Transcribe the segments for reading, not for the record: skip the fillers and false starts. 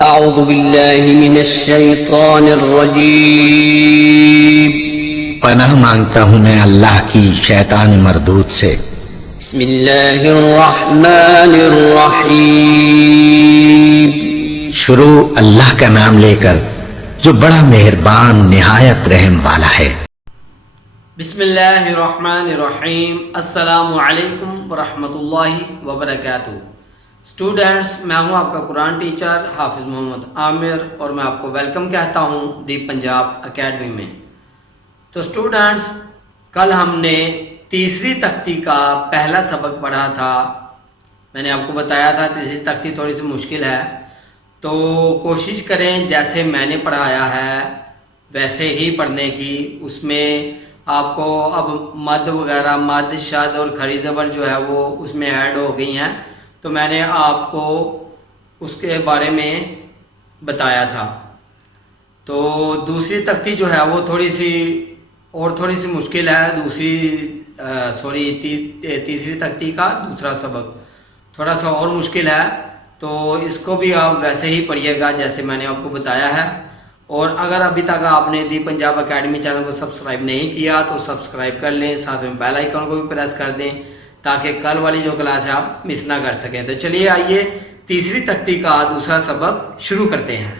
أعوذ بالله من الشيطان الرجيم پناہ مانگتا ہوں میں اللہ کی شیطان مردود سے۔ بسم الله الرحمن الرحيم شروع اللہ کا نام لے کر جو بڑا مہربان نہایت رحم والا ہے۔ بسم اللہ الرحمن الرحیم۔ السلام علیکم ورحمۃ اللہ وبرکاتہ۔ اسٹوڈنٹس، میں ہوں آپ کا قرآن ٹیچر حافظ محمد عامر اور میں آپ کو ویلکم کہتا ہوں دی پنجاب اکیڈمی میں۔ تو اسٹوڈنٹس، کل ہم نے تیسری تختی کا پہلا سبق پڑھا تھا۔ میں نے آپ کو بتایا تھا تیسری تختی تھوڑی سی مشکل ہے، تو کوشش کریں جیسے میں نے پڑھایا ہے ویسے ہی پڑھنے کی۔ اس میں آپ کو اب مد وغیرہ، مد شد اور کھڑی زبر جو ہے وہ اس میں ایڈ ہو گئی ہیں، تو میں نے آپ کو اس کے بارے میں بتایا تھا۔ تو دوسری تختی جو ہے وہ تھوڑی سی مشکل ہے۔ تیسری تختی کا دوسرا سبق تھوڑا سا اور مشکل ہے، تو اس کو بھی آپ ویسے ہی پڑھیے گا جیسے میں نے آپ کو بتایا ہے۔ اور اگر ابھی تک آپ نے دی پنجاب اکیڈمی چینل کو سبسکرائب نہیں کیا تو سبسکرائب کر لیں، ساتھ میں بیل آئیکن کو بھی پریس کر دیں تاکہ کل والی جو کلاس ہے آپ مس نہ کر سکیں۔ تو چلیے آئیے تیسری تختی کا دوسرا سبق شروع کرتے ہیں۔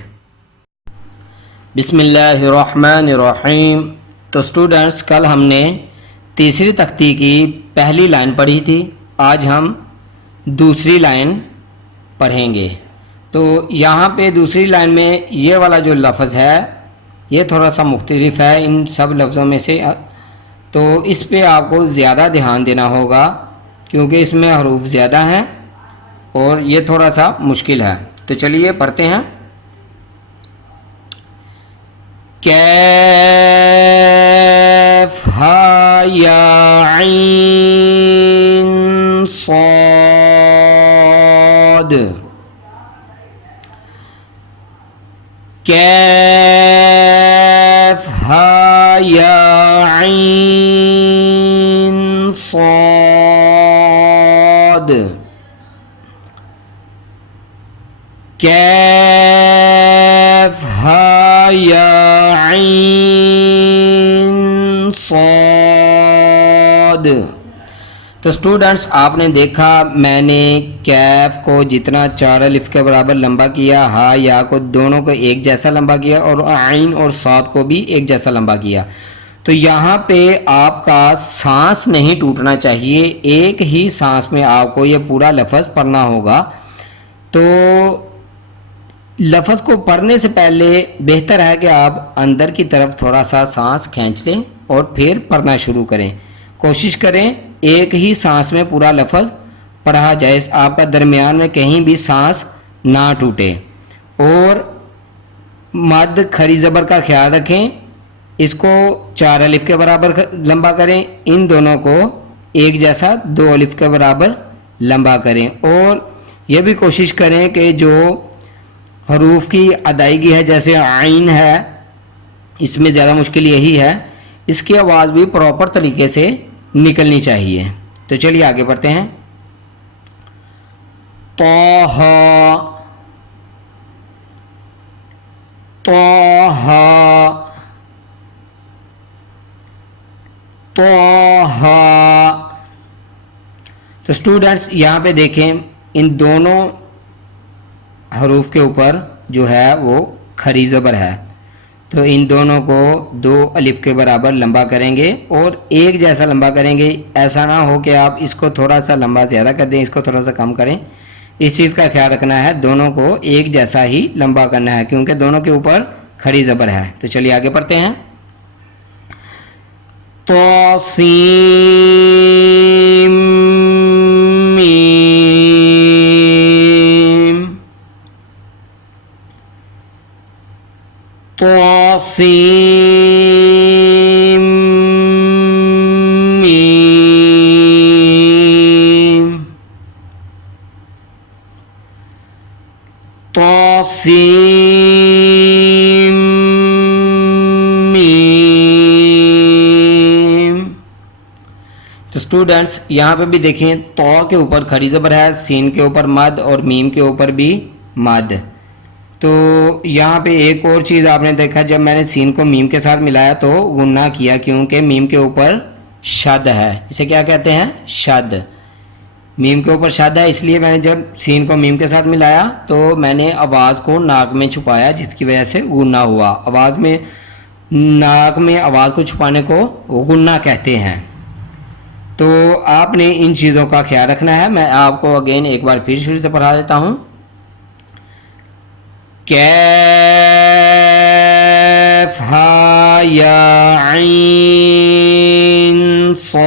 بسم اللہ الرحمن الرحیم۔ تو اسٹوڈنٹس، کل ہم نے تیسری تختی کی پہلی لائن پڑھی تھی، آج ہم دوسری لائن پڑھیں گے۔ تو یہاں پہ دوسری لائن میں یہ والا جو لفظ ہے یہ تھوڑا سا مختلف ہے ان سب لفظوں میں سے، تو اس پہ آپ کو زیادہ دھیان دینا ہوگا کیونکہ اس میں حروف زیادہ ہیں اور یہ تھوڑا سا مشکل ہے۔ تو چلیے پڑھتے ہیں۔ کیف ہا یا عین صاد، کیف ہا یا عین صاد، کیف ہا یا عین صاد۔ تو اسٹوڈنٹس، آپ نے دیکھا میں نے کیف کو جتنا 4 الف کے برابر لمبا کیا، ہا یا کو دونوں کو ایک جیسا لمبا کیا اور عین اور صاد کو بھی ایک جیسا لمبا کیا۔ تو یہاں پہ آپ کا سانس نہیں ٹوٹنا چاہیے، ایک ہی سانس میں آپ کو یہ پورا لفظ پڑھنا ہوگا۔ تو لفظ کو پڑھنے سے پہلے بہتر ہے کہ آپ اندر کی طرف تھوڑا سا سانس کھینچ لیں اور پھر پڑھنا شروع کریں۔ کوشش کریں ایک ہی سانس میں پورا لفظ پڑھا جائے، آپ کا درمیان میں کہیں بھی سانس نہ ٹوٹے۔ اور مد کھڑی زبر کا خیال رکھیں، اس کو 4 الف کے برابر لمبا کریں، ان دونوں کو ایک جیسا 2 الف کے برابر لمبا کریں۔ اور یہ بھی کوشش کریں کہ جو حروف کی ادائیگی ہے جیسے عین ہے، اس میں زیادہ مشکل یہی ہے، اس کی آواز بھی پراپر طریقے سے نکلنی چاہیے۔ تو چلیے آگے بڑھتے ہیں۔ طٰ، طٰ، طٰ۔ تو اسٹوڈنٹس یہاں پہ دیکھیں، ان دونوں حروف کے اوپر جو ہے وہ کھڑی زبر ہے، تو ان دونوں کو 2 الف کے برابر لمبا کریں گے اور ایک جیسا لمبا کریں گے۔ ایسا نہ ہو کہ آپ اس کو تھوڑا سا لمبا زیادہ کر دیں، اس کو تھوڑا سا کم کریں، اس چیز کا خیال رکھنا ہے، دونوں کو ایک جیسا ہی لمبا کرنا ہے کیونکہ دونوں کے اوپر کھڑی زبر ہے۔ تو چلیے آگے پڑھتے ہیں۔ طاسیم میم، طاسیم میم، طاسیم میم۔ تو اسٹوڈنٹس یہاں پہ بھی دیکھیں، تو کے اوپر کھڑی زبر ہے، سین کے اوپر مد اور میم کے اوپر بھی مد۔ تو یہاں پہ ایک اور چیز آپ نے دیکھا، جب میں نے سین کو میم کے ساتھ ملایا تو غنہ کیا، کیونکہ میم کے اوپر شد ہے، اسے کیا کہتے ہیں؟ شد. میم کے اوپر شد ہے، اس لیے میں نے جب سین کو میم کے ساتھ ملایا تو میں نے آواز کو ناک میں چھپایا، جس کی وجہ سے غنہ ہوا. آواز میں ناک میں آواز کو چھپانے کو غنہ کہتے ہیں. تو آپ نے ان چیزوں کا خیال رکھنا ہے. میں آپ کو اگین ایک بار پھر شروع سے پڑھا دیتا ہوں. کیف ہا یا عین صاد.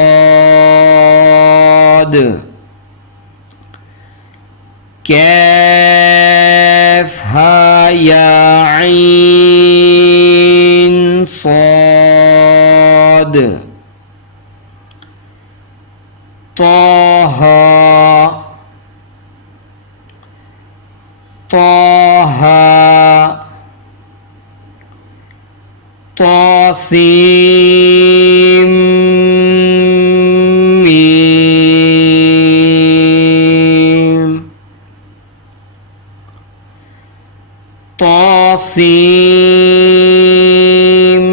کیف ہا یا عین صاد. طہ طہ طاسیم میم. طاسیم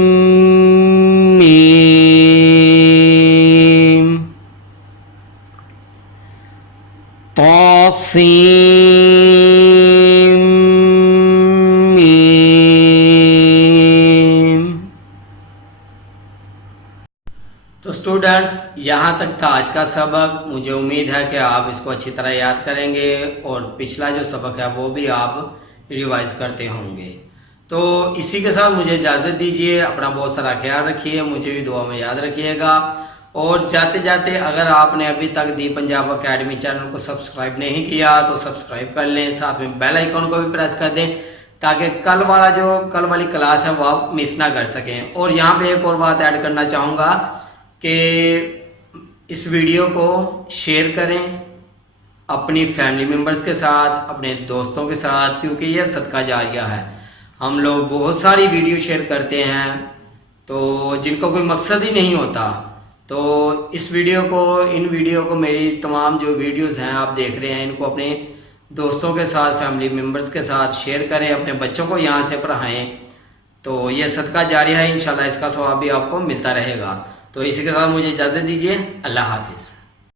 میم. طاسیم میم. تو اسٹوڈنٹس، یہاں تک تھا آج کا سبق. مجھے امید ہے کہ آپ اس کو اچھی طرح یاد کریں گے اور پچھلا جو سبق ہے وہ بھی آپ ریوائز کرتے ہوں گے. تو اسی کے ساتھ مجھے اجازت دیجیے. اپنا بہت سارا خیال رکھیے، مجھے بھی دعا میں یاد رکھیے گا. اور جاتے جاتے اگر آپ نے ابھی تک دی پنجاب اکیڈمی چینل کو سبسکرائب نہیں کیا تو سبسکرائب کر لیں، ساتھ میں بیل آئیکن کو بھی پریس کر دیں تاکہ کل والی کلاس ہے وہ آپ مس نہ کر سکیں. اور یہاں پہ ایک اور بات ایڈ کرنا چاہوں گا کہ اس ویڈیو کو شیئر کریں اپنی فیملی ممبرز کے ساتھ، اپنے دوستوں کے ساتھ، کیونکہ یہ صدقہ جاریہ ہے. ہم لوگ بہت ساری ویڈیو شیئر کرتے ہیں تو جن کو کوئی مقصد ہی نہیں ہوتا. تو ان ویڈیو کو میری تمام جو ویڈیوز ہیں آپ دیکھ رہے ہیں ان کو اپنے دوستوں کے ساتھ، فیملی ممبرز کے ساتھ شیئر کریں، اپنے بچوں کو یہاں سے پڑھائیں. تو یہ صدقہ جاریہ ہے، انشاءاللہ اس کا ثواب بھی آپ کو ملتا رہے گا. تو اسی کے ساتھ مجھے اجازت دیجیے. اللہ حافظ.